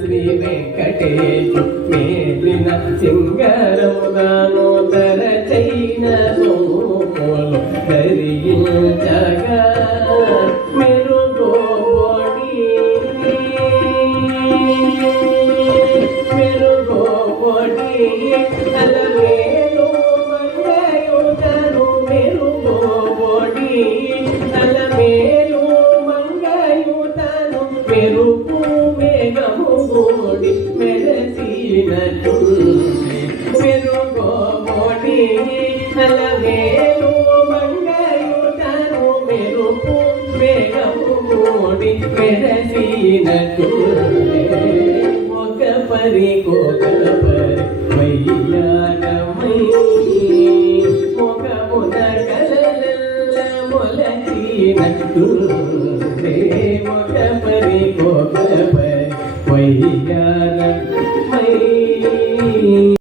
శ్రీ వెంకటేశ మేలిన సింగరముగాను తరచైన సోములు ధరించగా మెరుగోడి అలవేలు మంగయుతను మెరుగోడి అలవేలు మంగయుతను మెరుపు మేఘము గోడి మెరసినట్టుంది మెరుగోడి అలవేలు మంగయుతను మెరుపు మేఘము గోడి మెరసినట్టుంది ఒక పరి వయ్యారమై ముఖమున కలల మొలచినట్టు ఒక పరి వయ్యారమై